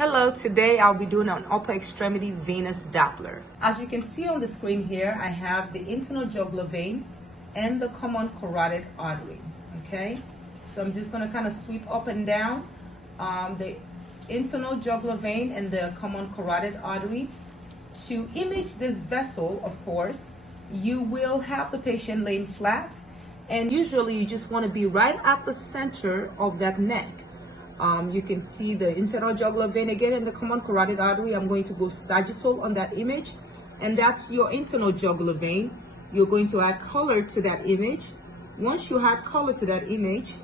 Hello, today I'll be doing an upper extremity venous Doppler. As you can see on the screen here, I have the internal jugular vein and the common carotid artery, okay? So I'm just gonna kind of sweep up and down the internal jugular vein and the common carotid artery. To image this vessel, of course, you will have the patient laying flat, and usually you just wanna be right at the center of that neck. You can see the internal jugular vein again and the common carotid artery. I'm going to go sagittal on that image, and that's your internal jugular vein. You're going to add color to that image. Once you add color to that image,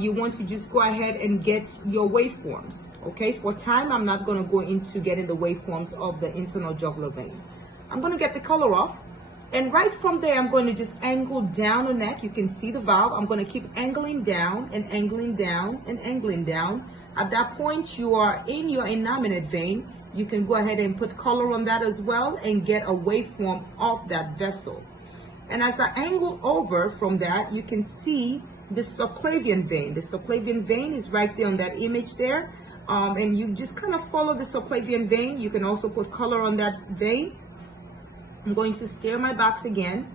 you want to just go ahead and get your waveforms. Okay, for time, I'm not going to go into getting the waveforms of the internal jugular vein. I'm going to get the color off. And right from there, I'm going to just angle down the neck. You can see the valve. I'm going to keep angling down and angling down and angling down. At that point, you are in your innominate vein. You can go ahead and put color on that as well and get a waveform of that vessel. And as I angle over from that, you can see the subclavian vein. The subclavian vein is right there on that image there. And you just kind of follow the subclavian vein. You can also put color on that vein. I'm going to steer my box again.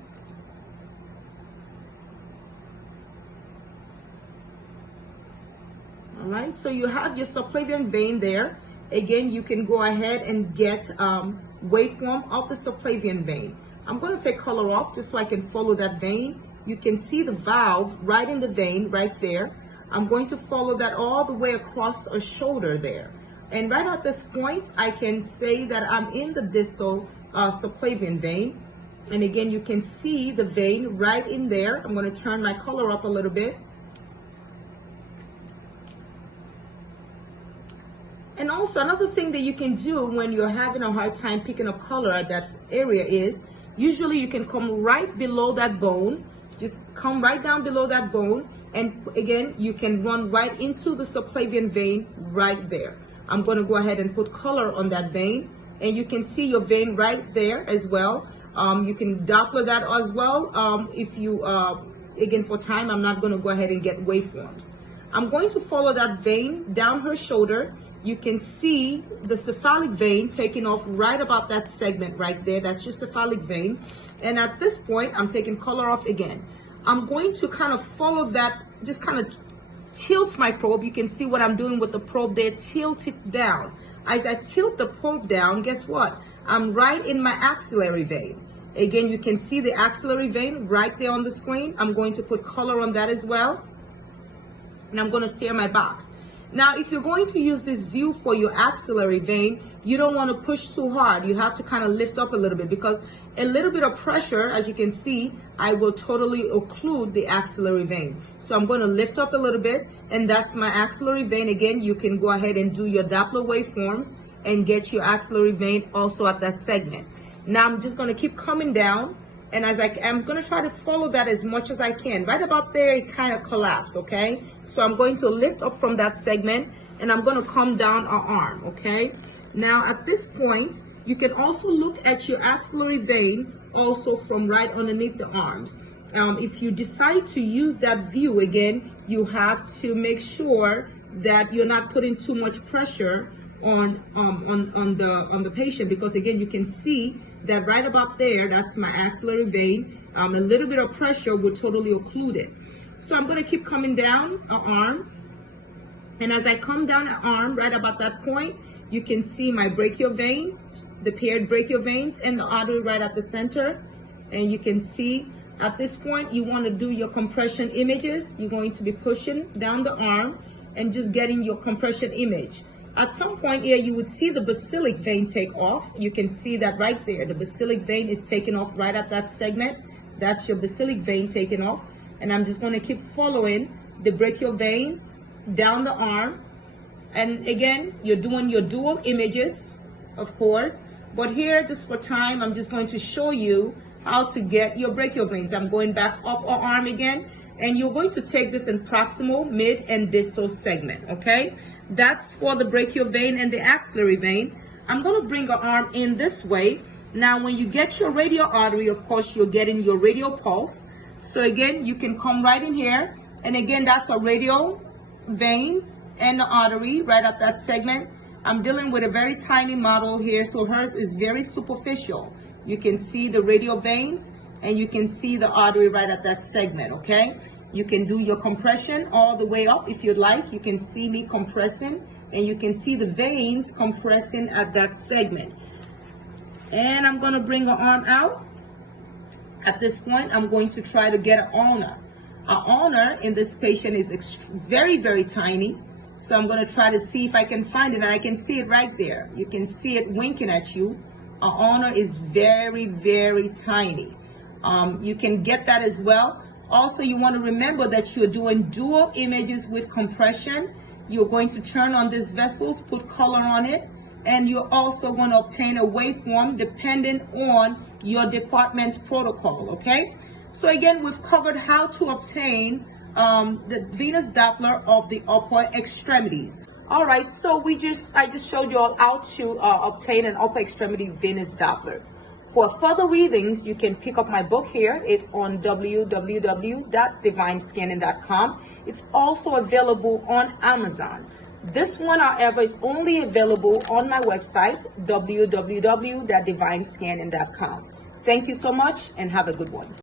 All right, so you have your subclavian vein there. Again, you can go ahead and get waveform of the subclavian vein. I'm going to take color off just so I can follow that vein. You can see the valve right in the vein right there. I'm going to follow that all the way across a shoulder there. And right at this point, I can say that I'm in the distal subclavian vein. And again, you can see the vein right in there. I'm going to turn my color up a little bit. And also another thing that you can do when you're having a hard time picking up color at that area is usually you can come right below that bone. Just come right down below that bone. And again, you can run right into the subclavian vein right there. I'm going to go ahead and put color on that vein. And you can see your vein right there as well. You can Doppler that as well. If you, again, for time, I'm not going to go ahead and get waveforms. I'm going to follow that vein down her shoulder. You can see the cephalic vein taking off right about that segment right there. That's your cephalic vein. And at this point, I'm taking color off again. I'm going to kind of follow that, just kind of tilt my probe. You can see what I'm doing with the probe there, tilt it down. As I tilt the probe down, guess what? I'm right in my axillary vein. Again, you can see the axillary vein right there on the screen. I'm going to put color on that as well. And I'm going to steer my box. Now, if you're going to use this view for your axillary vein, you don't want to push too hard. You have to kind of lift up a little bit because a little bit of pressure, as you can see, I will totally occlude the axillary vein. So I'm going to lift up a little bit, and that's my axillary vein. Again, you can go ahead and do your Doppler waveforms and get your axillary vein also at that segment. Now I'm just going to keep coming down, and as I'm going to try to follow that as much as I can. Right about there, it kind of collapsed, okay? So I'm going to lift up from that segment, and I'm going to come down our arm, okay? Now at this point, you can also look at your axillary vein also from right underneath the arms. If you decide to use that view again, you have to make sure that you're not putting too much pressure on the patient, because again, you can see that right about there, that's my axillary vein. A little bit of pressure would totally occlude it. So I'm going to keep coming down our arm. And as I come down our arm, right about that point, you can see my brachial veins, the paired brachial veins, and the artery right at the center. And you can see at this point, you want to do your compression images. You're going to be pushing down the arm and just getting your compression image. At some point here, you would see the basilic vein take off. You can see that right there. The basilic vein is taking off right at that segment. That's your basilic vein taking off. And I'm just going to keep following the brachial veins down the arm. And again, you're doing your dual images, of course. But here, just for time, I'm just going to show you how to get your brachial veins. I'm going back up our arm again. And you're going to take this in proximal, mid, and distal segment, okay? That's for the brachial vein and the axillary vein. I'm going to bring our arm in this way. Now, when you get your radial artery, of course, you're getting your radial pulse. So again, you can come right in here. And again, that's our radial veins and the artery right at that segment. I'm dealing with a very tiny model here, so hers is very superficial. You can see the radial veins and you can see the artery right at that segment, okay? You can do your compression all the way up if you'd like. You can see me compressing and you can see the veins compressing at that segment. And I'm gonna bring her arm out. At this point, I'm going to try to get an ulnar. An ulnar in this patient is very, very tiny. So I'm gonna try to see if I can find it, and I can see it right there. You can see it winking at you. An ulnar is very, very tiny. You can get that as well. Also, you want to remember that you're doing dual images with compression. You're going to turn on these vessels, put color on it, and you're also going to obtain a waveform depending on your department's protocol, okay? So again, we've covered how to obtain the venous Doppler of the upper extremities. All right, so I just showed you all how to obtain an upper extremity venous Doppler. For further readings, you can pick up my book here. It's on www.divinescanning.com. It's also available on Amazon. This one, however, is only available on my website, www.divinescanning.com. Thank you so much and have a good one.